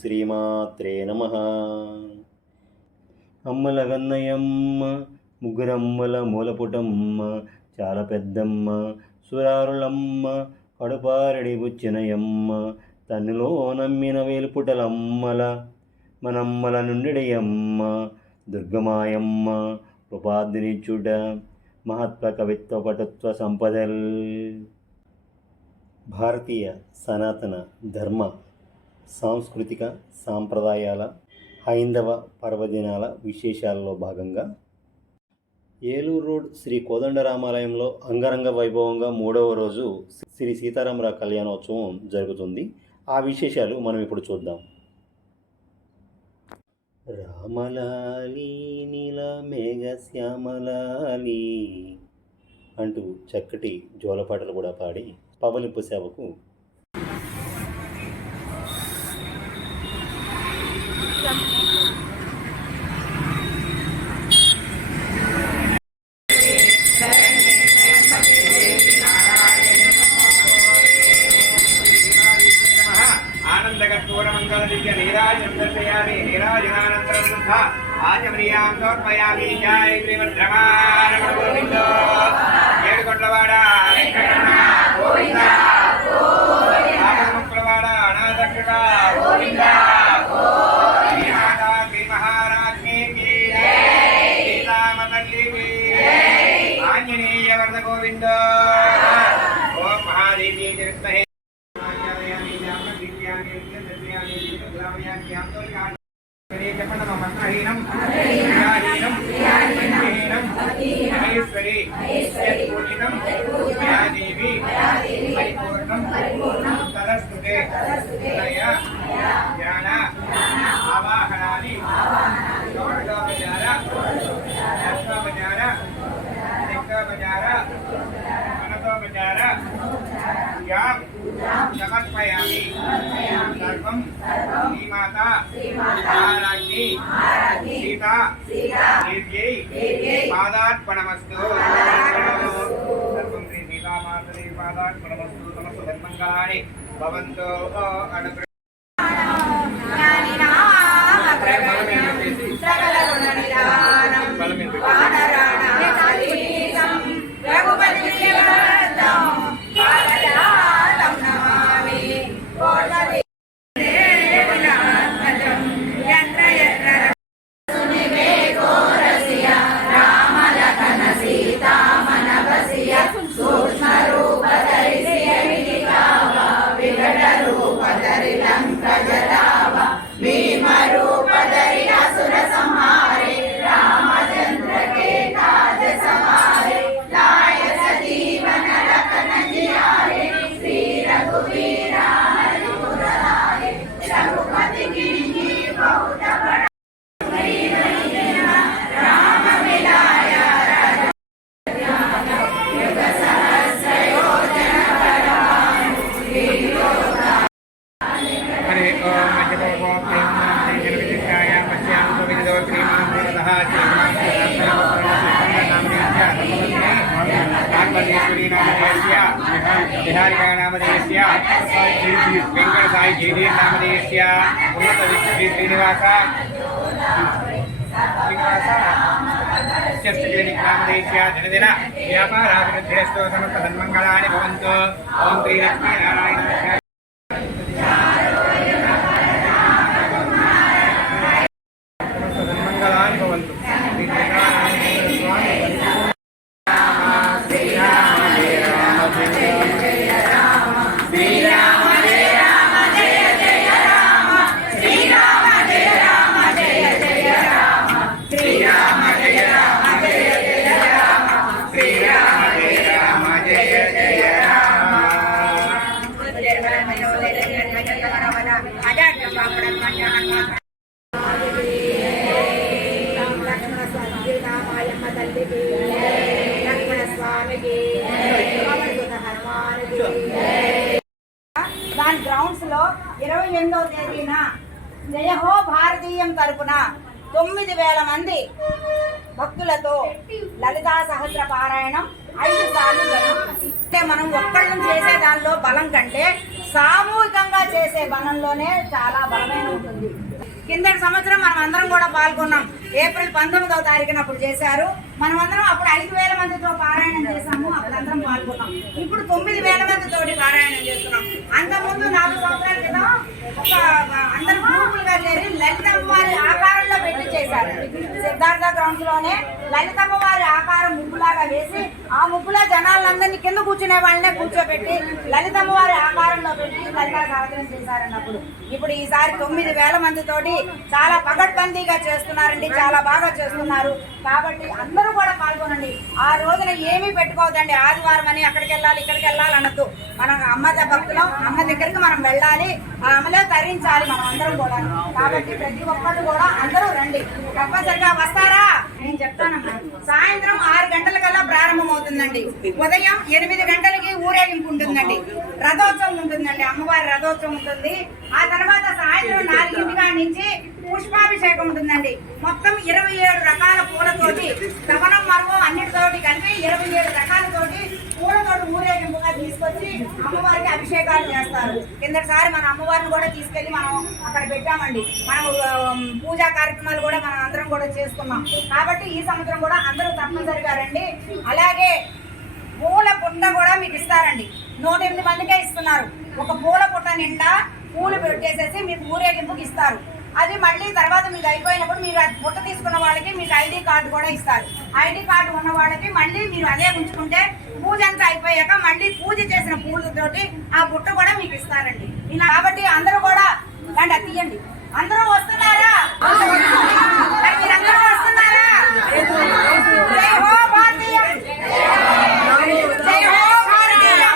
శ్రీమాత్రే నమః. అమ్మల గన్నయమ్మ ముగ్గురమ్మల మూలపుటమ్మ చాలా పెద్దమ్మ సురారులమ్మ కడుపారడి బుచ్చినయమ్మ తన్నులో నమ్మిన వేలుపుటలమ్మల మనమ్మల నుండియమ్మ దుర్గమాయమ్మ కృపాద్రిచుడ మహత్వ కవిత్వ పటుత్వ సంపదల్. భారతీయ సనాతన ధర్మ సాంస్కృతిక సాంప్రదాయాల హైందవ పర్వదినాల విశేషాలలో భాగంగా ఏలూరు రోడ్ శ్రీ కోదండరామాలయంలో అంగరంగ వైభవంగా 3వ రోజు శ్రీ సీతారామరావు కళ్యాణోత్సవం జరుగుతుంది. ఆ విశేషాలు మనం ఇప్పుడు చూద్దాం. రామలాలి నీల మేఘ శ్యామలాలి అంటూ చక్కటి జోలపాటలు కూడా పాడి పవలింపు సేవకు సమర్పయామి సర్వం శ్రీమాతా మహారాజ్ఞి సీతా దేవ్యై పాదార్పణమస్తు. సర్వం శ్రీ సీతామాతృ పాదార్పణమస్తు. సమస్త ధర్మంగాని భవంతో అనుగ్రహ नामधेयस्य वेंकट साई जेडी नामधेयस्य उन्नत श्रीनिवास क्लिनिक नामधेयस्य जनदिन व्यापाराभिवृद्धिरस्तु समस्त सन्मंगलानि भवन्तु. ओम श्री लक्ष्मी नारायण सन्मंगलानि भवन्तु. దాని గ్రౌండ్స్ లో 28వ తేదీన జయహో భారతీయం తరపున 9,000 మంది భక్తులతో లలితా సహస్ర పారాయణం 5 సార్లు జరుగుతుంది. మనం ఒక్కళ్ళం చేసే దానిలో బలం కంటే సామూహికంగా చేసే బలంలోనే చాలా బలమైన ఉంటుంది. కిందటి సంవత్సరం మనం అందరం కూడా పాల్గొన్నాం. ఏప్రిల్ 19వ తారీఖున అప్పుడు చేశారు. మనం అందరం అప్పుడు 5,000 మందితో పారాయణం చేశాము. అప్పుడు అందరం పాల్గొన్నాం. ఇప్పుడు 9,000 మందితోటి పారాయణం చేస్తున్నాం. అంతకుముందు 4 సంవత్సరాల క్రితం ఒక అందరు గ్రూపులుగా చేరి లలితమ్మ వారి ఆకారంలో పెట్టి చేశారు. సిద్ధార్థ గ్రౌండ్స్ లోనే లలితమ్మ వారి ఆకారం ముగ్గులాగా వేసి ఆ ముగ్గులో జనాలందరినీ కింద కూర్చునే వాళ్ళనే కూర్చోబెట్టి లలితమ్మ వారి ఆకారంలో పెట్టి లలితా సహస్రం చేశారన్నప్పుడు ఇప్పుడు ఈసారి 9,000 మందితోటి చాలా పగడ్బందీగా చేస్తున్నారండి. చాలా బాగా చేస్తున్నారు. కాబట్టి అందరూ కూడా పాల్గొనండి. ఆ రోజున ఏమీ పెట్టుకోవద్దండి. ఆదివారం అని అక్కడికి వెళ్ళాలి ఇక్కడికి వెళ్ళాలి అనొద్దు. మనం అమ్మ భక్తులం, అమ్మ దగ్గరికి మనం వెళ్ళాలి, ఆ అమ్మలో తరించాలి మనం అందరం కూడా. కాబట్టి ప్రతి ఒక్కళ్ళు కూడా అందరూ రండి, తప్పనిసరిగా వస్తారా? నేను చెప్తానమ్మా. సాయంత్రం 6 గంటలకల్లా ప్రారంభం అవుతుందండి. ఉదయం 8 గంటలకి ఊరేగింపు ఉంటుందండి. రథోత్సవం ఉంటుందండి. అమ్మవారి రథోత్సవం ఉంటుంది. ఆ తర్వాత సాయంత్రం 4 నుంచి పుష్పాభిషేకం ఉంటుందండి. మొత్తం 27 రకాల పూలతోటి దవనం మర్వం అన్నిటితోటి కలిపి 27 రకాలతోటి పూలతోటి ఊరేగింపుగా తీసుకొచ్చి అమ్మవారికి అభిషేకాలు చేస్తారు. కిందటిసారి మన అమ్మవారిని కూడా తీసుకెళ్లి మనం అక్కడ పెట్టామండి. మనం పూజా కార్యక్రమాలు కూడా మనం అందరం కూడా చేసుకున్నాం. కాబట్టి ఈ సంవత్సరం కూడా అందరూ తప్పనిసరిగా రండి. అలాగే పూల పుట్ట కూడా మీకు ఇస్తారండి. 108 మందికే ఇస్తున్నారు. ఒక పూల పుట్ట నిండా పూలు పెట్టేసేసి మీకు ఊరేగింపుకి ఇస్తారు. అది మళ్ళీ తర్వాత మీకు అయిపోయినప్పుడు మీరు బుట్ట తీసుకున్న వాళ్ళకి మీకు ఐడి కార్డు కూడా ఇస్తారు. ఐడి కార్డు ఉన్న వాళ్ళకి మళ్ళీ మీరు అదే ఉంచుకుంటే పూజ అంతా అయిపోయాక మళ్ళీ పూజ చేసిన పూలతోటి ఆ బుట్ట కూడా మీకు ఇస్తారండి. ఇలా కాబట్టి అందరూ కూడా రండి, అది తీయండి. అందరూ వస్తున్నారా? మీరందరూ వస్తున్నారా? జై హో భారతీయం, జై హో భారతీయం.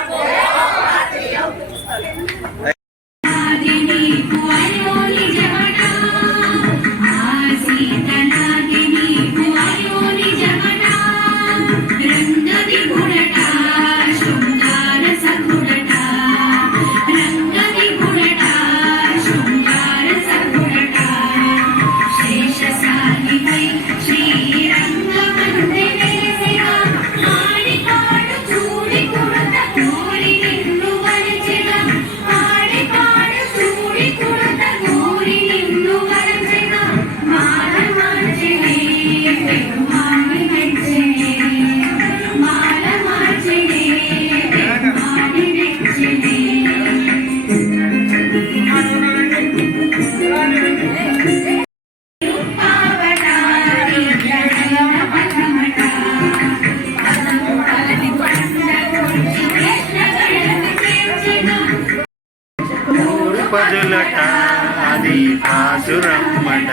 పదులట అది ఆసురమ్మట.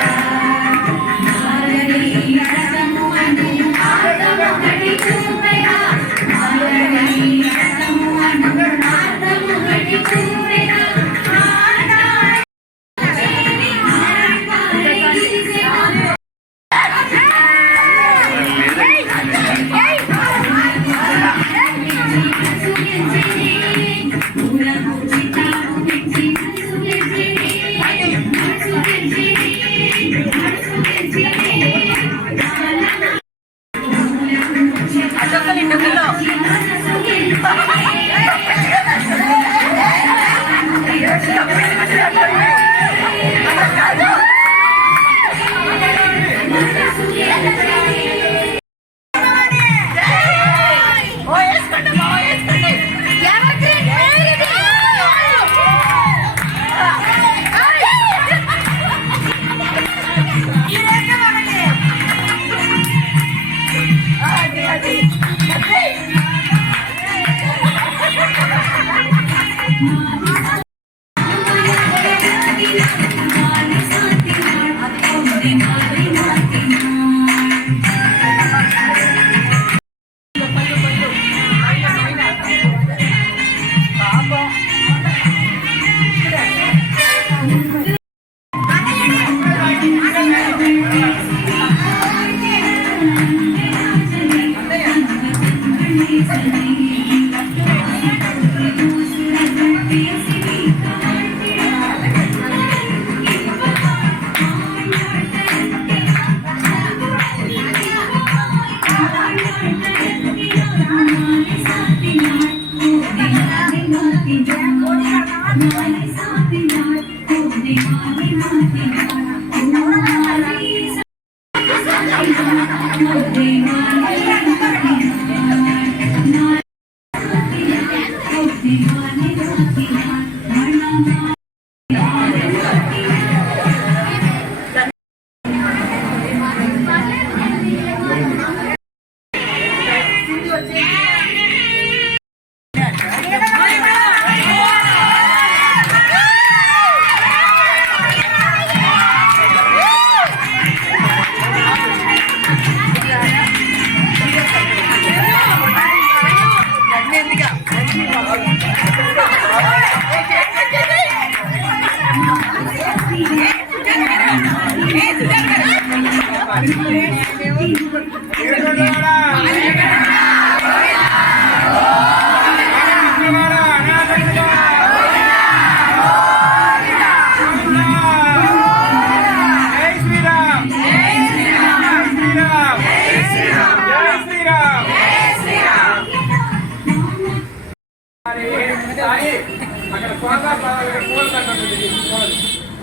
Yes.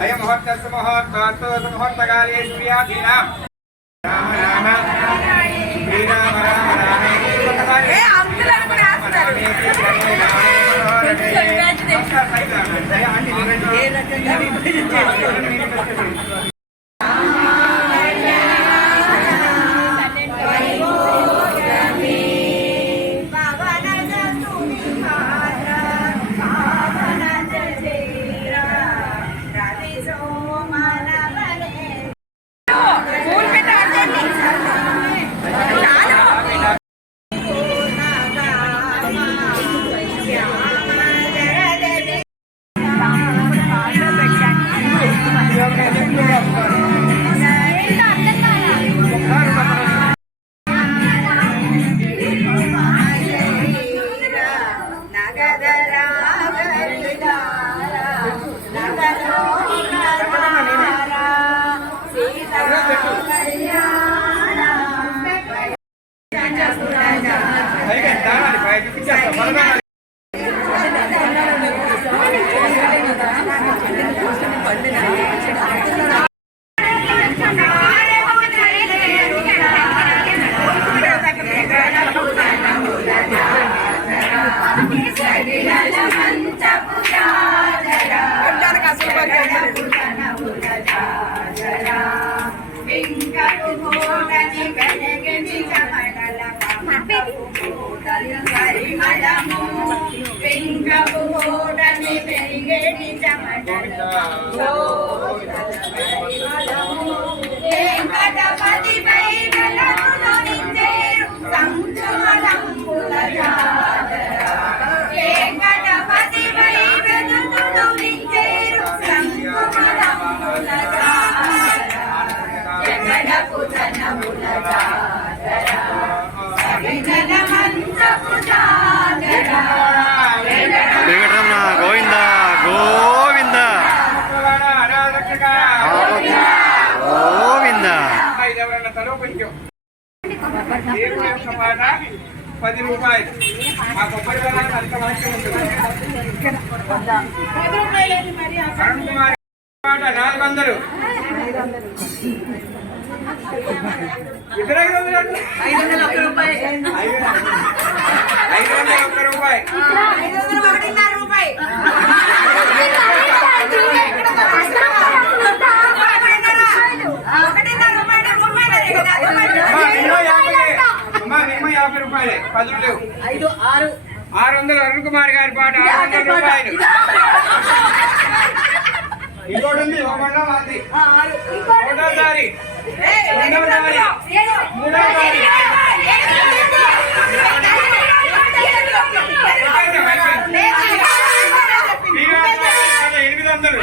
అయం ముహూర్తస్సు ముహూర్తోస్తు ముహూర్తకాలే సూర్యాధీనాం రామ రామ శ్రీరామ రామ రామే గోవింద గోవింద గోవింద. దేవుడి యొక్క మాట 10 రూపాయలు. మా కొబ్బరి బెల్లానికి అంత మంచిగా ఉంటుంది. అరుణ్ కుమార్ మాట 400. ఇద్దరు 500 అంటే 501 రూపాయి. 501 రూపాయి. 501 రూపాయి. మినిమం 50 రూపాయలే. 10 లేవు. 600 అరుణ్ కుమార్ గారి పాట 600 రూపాయలు. ఇంకోటి ఉంది. ఒకటోసారి రెండోసారి మూడోసారి 800.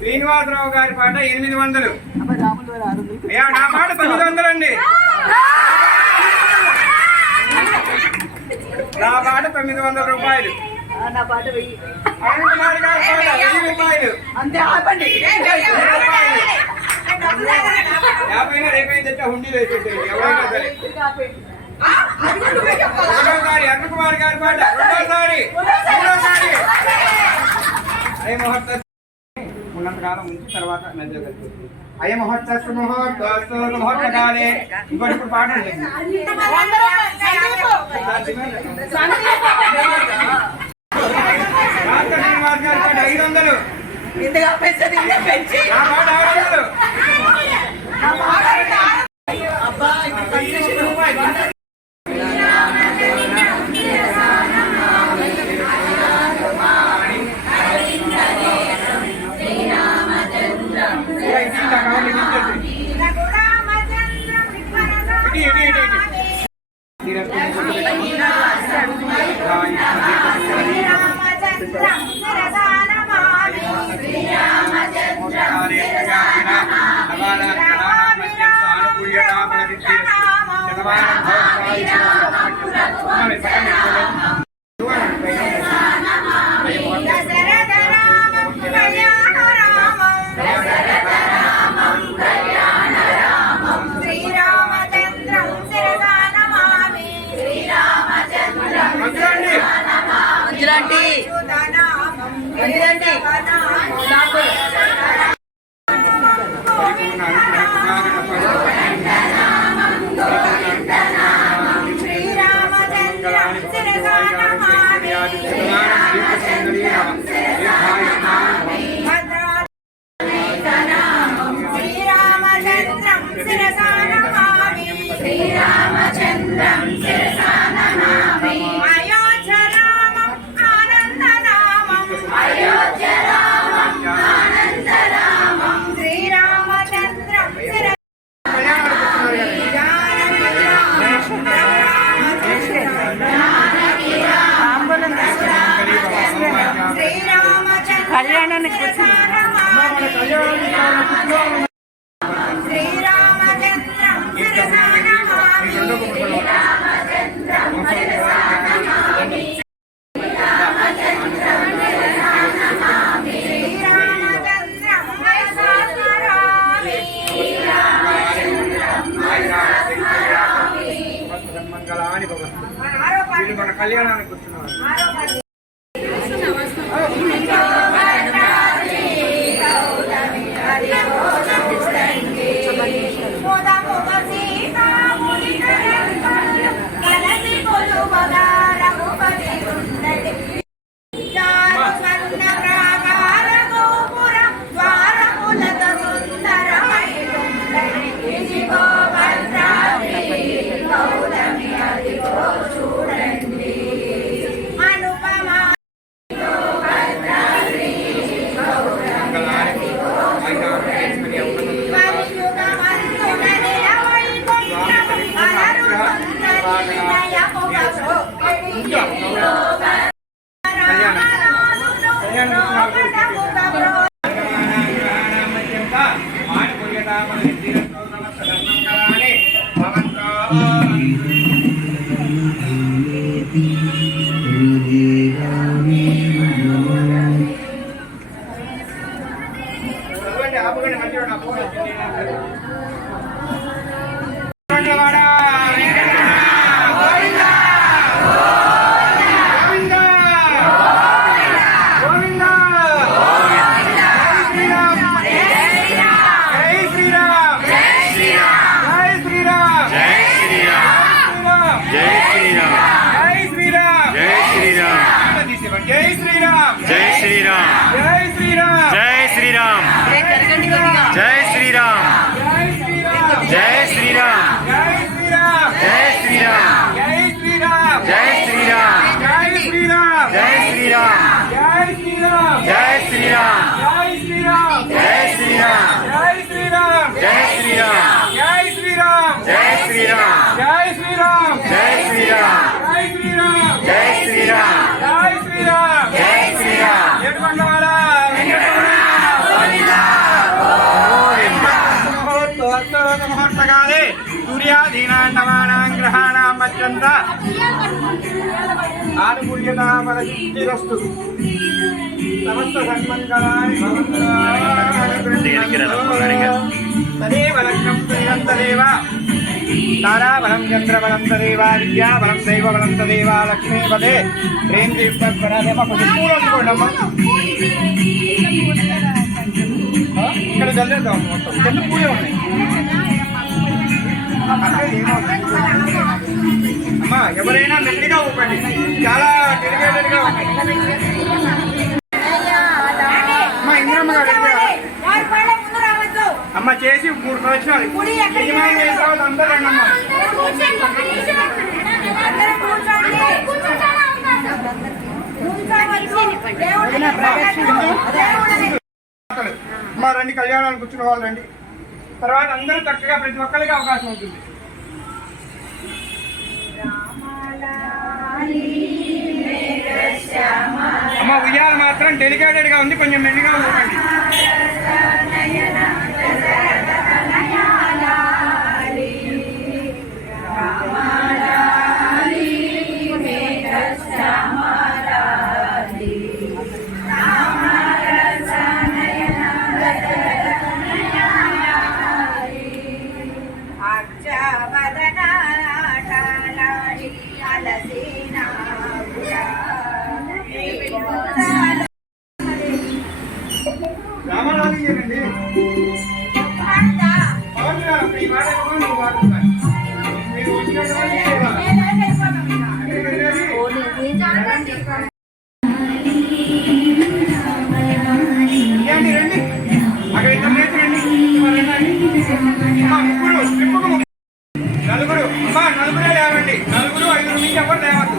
శ్రీనివాసరావు గారి పాట 800. నా మాట 900 అండి. నా పాట 900 రూపాయలు. అరుణ్ కుమార్ గారి పాట 1000 రూపాయలు. అంతే ఆపండి. 50 రేపైనా తెచ్చా హుండీలో వేసేసేది ఎవరైనా సరే. ఒకటోసారి అరుణ్ కుమార్ గారి పాట. రెండోసారి మూడోసారి అయముహూర్త ఉన్నంతకాలం ఉంచి తర్వాత నదిలో అయముహూర్తస్సు ముహూర్తోస్తు ముహూర్తకాలే ఇంకోటి ఇప్పుడు పాడండి శ్రీనివాస్ గారి పాట 500 ఇంతగా పెంచది పెంచి ఆ పాట 600 అబ్బా కళ్యాణానికి మన కళ్యాణానికి కూర్చున్నారు ఆనుకూల్యతామరస్తు సమస్త సన్మంగళాని తదేవ లగ్నం తదేవ తారాబలం చంద్రబలం తదేవ విద్యాబలం దైవబలం తదేవ లక్ష్మీపదే ప్రేంద్రీపదమ పూర్వం ఇక్కడ చల్లేద్దాం మొత్తం కింద పూలే ఉన్నాయి. అమ్మా ఎవరైనా మెల్లిగా ఊపండి, చాలా డెలికేటెడ్గా ఉన్నాయి. అమ్మా ఇంద్రమ్మ గారు అమ్మ చేసి 3 సంవత్సరాలు యజమాని అయిన తర్వాత అందరూ రండి అమ్మా. అమ్మా రండి, కళ్యాణానికి కూర్చున్న వాళ్ళు రండి. తర్వాత అందరూ చక్కగా ప్రతి ఒక్కరికి అవకాశం ఉంటుంది. అమ్మ ఉయ్యాల మాత్రం డెలికేటెడ్ గా ఉంది, కొంచెం మెల్లిగా ఉండండి. రామారాజు చేయండి. పవన్ గారు ఈ మాట నువ్వు వాడుతున్నాను. మీరు వచ్చినటువంటి రండి రండి, అక్కడ ఇద్దరు రండి. ముగ్గురు నలుగురు, అమ్మా నలుగురే లేవండి. నలుగురు 5 నుంచి ఎవరు లేవద్దు.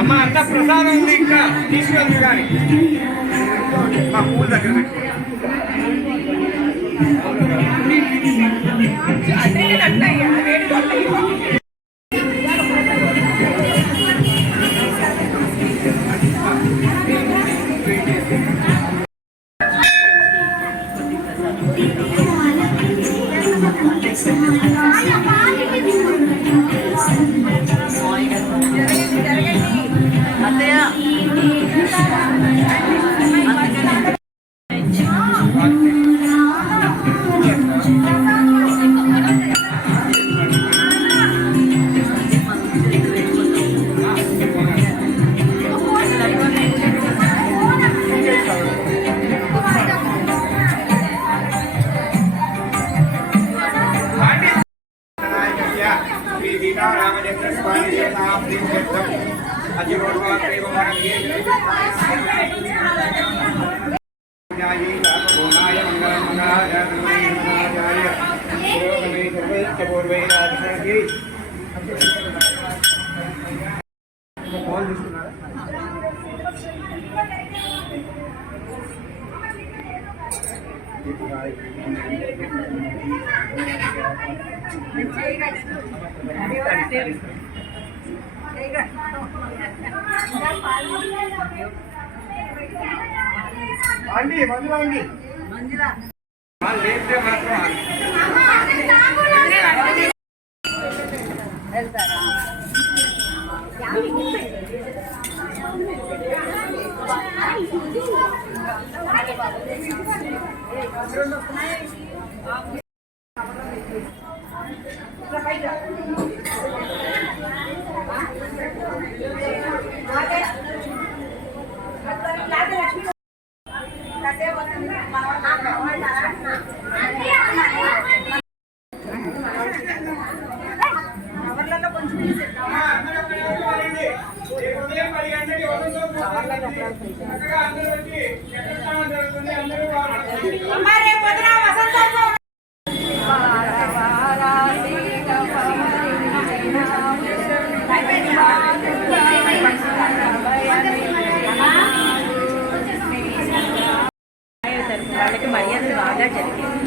అమ్మ అంతా ప్రసాదం ఉంది, ఇంకా తీసుకెళ్తుంది కానీ మా పూల దగ్గర పెట్టి రామచంద్ర స్వామి అండి మంజులా అండి లేస్తే మాత్రం వెళ్తారా? వాళ్ళకి మర్యాద బాగా జరిగింది.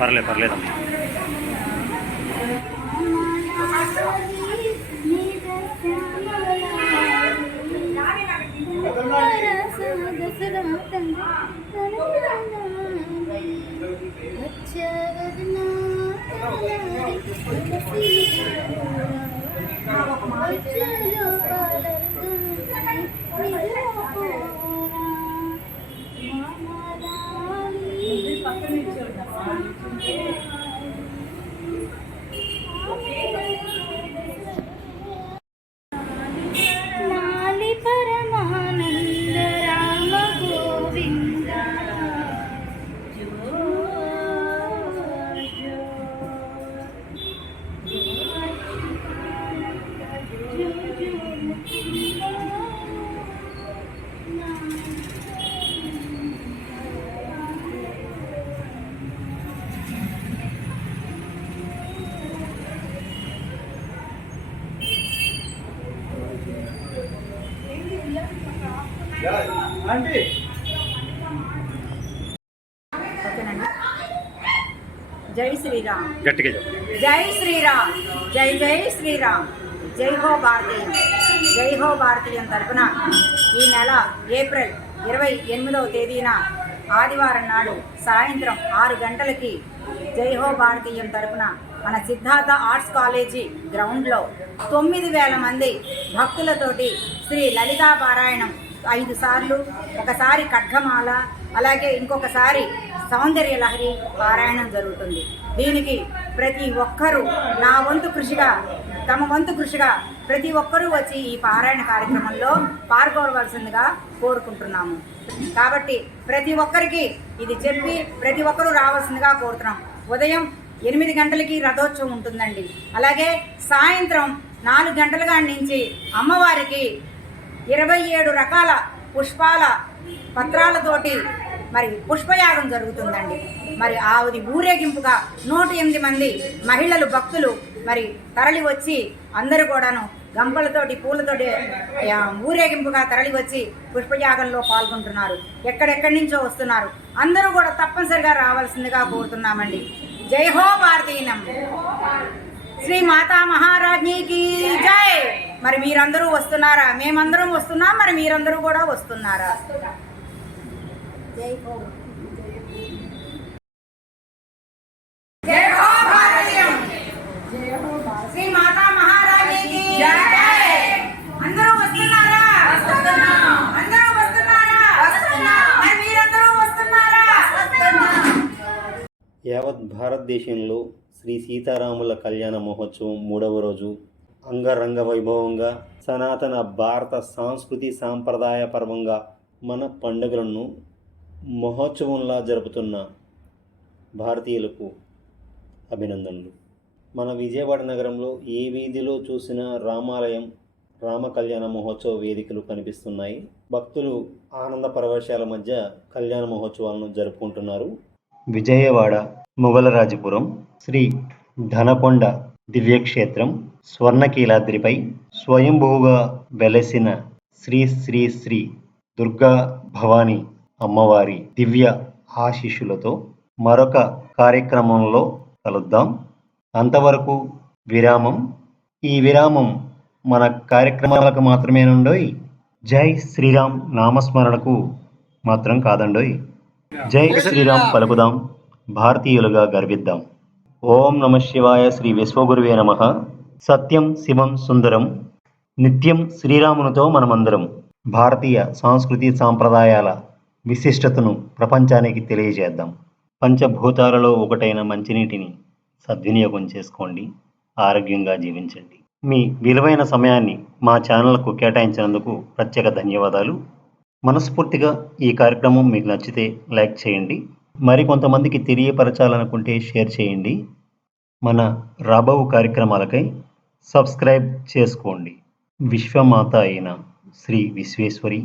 పర్లేదమ్మా. परमानंद राम गोविंद जो ఓకేనండి. జై శ్రీరామ్. గట్టిగా చెప్పు. జై శ్రీరామ్. జై జై శ్రీరామ్. జై హో భారతీయం. జై హో భారతీయం తరపున ఈ నెల ఏప్రిల్ 28వ తేదీన ఆదివారం నాడు సాయంత్రం 6 గంటలకి జై హో భారతీయం తరపున మన సిద్ధార్థ ఆర్ట్స్ కాలేజీ గ్రౌండ్లో 9,000 మంది భక్తులతోటి శ్రీ లలితా పారాయణం 5 సార్లు, ఒకసారి ఖడ్గమాల, అలాగే ఇంకొకసారి సౌందర్య లహరి పారాయణం జరుగుతుంది. దీనికి ప్రతి ఒక్కరూ నా వంతు కృషిగా, తమ వంతు కృషిగా ప్రతి ఒక్కరూ వచ్చి ఈ పారాయణ కార్యక్రమంలో పాల్గొనవలసిందిగా కోరుకుంటున్నాము. కాబట్టి ప్రతి ఒక్కరికి ఇది చెప్పి ప్రతి ఒక్కరూ రావాల్సిందిగా కోరుతున్నాం. ఉదయం 8 గంటలకి రథోత్సవం ఉంటుందండి. అలాగే సాయంత్రం 4 గంటల నుంచి అమ్మవారికి 27 రకాల పుష్పాల పత్రాలతోటి మరి పుష్పయాగం జరుగుతుందండి. మరి ఆవిది ఊరేగింపుగా 108 మంది మహిళలు భక్తులు మరి తరలి వచ్చి అందరూ కూడాను గంపలతోటి పూలతోటి ఊరేగింపుగా తరలి వచ్చి పుష్పయాగంలో పాల్గొంటున్నారు. ఎక్కడెక్కడి నుంచో వస్తున్నారు. అందరూ కూడా తప్పనిసరిగా రావాల్సిందిగా కోరుతున్నామండి. జై హో భారతీయం. శ్రీ మాతా మహారాజ్ఞికి జై. మరి మీరందరూ వస్తున్నారా? మేమందరం వస్తున్నాం. మరి మీరందరూ కూడా వస్తున్నారా? జై హో. జై హో భారతీయం. శ్రీ మాతా మహారాజ్ఞికి జై. అందరూ వస్తున్నారా? అందరూ వస్తున్నారా? మరి మీరందరూ వస్తున్నారా? యావత్ భారతదేశంలో శ్రీ సీతారాముల కళ్యాణ మహోత్సవం 3వ రోజు అంగరంగ వైభవంగా సనాతన భారత సంస్కృతి సాంప్రదాయ పరంగా మన పండుగలను మహోత్సవంలా జరుపుతున్న భారతీయులకు అభినందనలు. మన విజయవాడ నగరంలో ఏ వీధిలో చూసినా రామాలయం, రామ కళ్యాణ మహోత్సవ వేదికలు కనిపిస్తున్నాయి. భక్తులు ఆనంద పరవశాల మధ్య కళ్యాణ మహోత్సవాలను జరుపుకుంటున్నారు. విజయవాడ మొగలరాజపురం శ్రీ ధనకొండ దివ్యక్షేత్రం స్వర్ణకీలాద్రిపై స్వయంభూగా వెలసిన శ్రీ శ్రీ శ్రీ దుర్గా భవానీ అమ్మవారి దివ్య ఆశీస్సులతో మరొక కార్యక్రమంలో కలుద్దాం. అంతవరకు విరామం. ఈ విరామం మన కార్యక్రమాలకు మాత్రమేనండోయ్. జై శ్రీరామ్ నామస్మరణకు మాత్రం కాదండోయ్. జై శ్రీరామ్ పలుకుదాం, భారతీయులుగా గర్విద్దాం. ఓం నమ శివాయ. శ్రీ విశ్వగురువే నమః. సత్యం శివం సుందరం. నిత్యం శ్రీరామునితో మనమందరం. భారతీయ సంస్కృతి సాంప్రదాయాల విశిష్టతను ప్రపంచానికి తెలియజేద్దాం. పంచభూతాలలో ఒకటైన మంచినీటిని సద్వినియోగం చేసుకోండి. ఆరోగ్యంగా జీవించండి. మీ విలువైన సమయాన్ని మా ఛానల్కు కేటాయించినందుకు ప్రత్యేక ధన్యవాదాలు. మనస్ఫూర్తిగా ఈ కార్యక్రమం మీకు నచ్చితే లైక్ చేయండి. మరికొంతమందికి తెలియపరచాలనుకుంటే షేర్ చేయండి. మన రాబో కార్యక్రమాలకై సబ్స్క్రైబ్ చేసుకోండి. విశ్వమాత అయిన శ్రీ విశ్వేశ్వరి,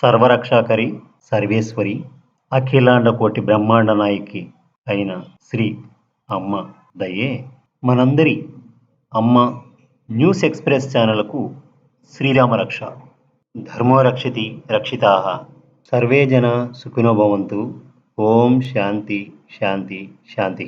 సర్వరక్షాకరి సర్వేశ్వరి, అఖిలాండ కోటి బ్రహ్మాండ నాయకి అయిన శ్రీ అమ్మ దయే మనందరి అమ్మ న్యూస్ ఎక్స్ప్రెస్ ఛానల్కు శ్రీరామరక్ష. ధర్మో రక్షితి రక్షితాః. సర్వే జన సుఖినో భవంతు. ఓం శాంతి శాంతి శాంతి.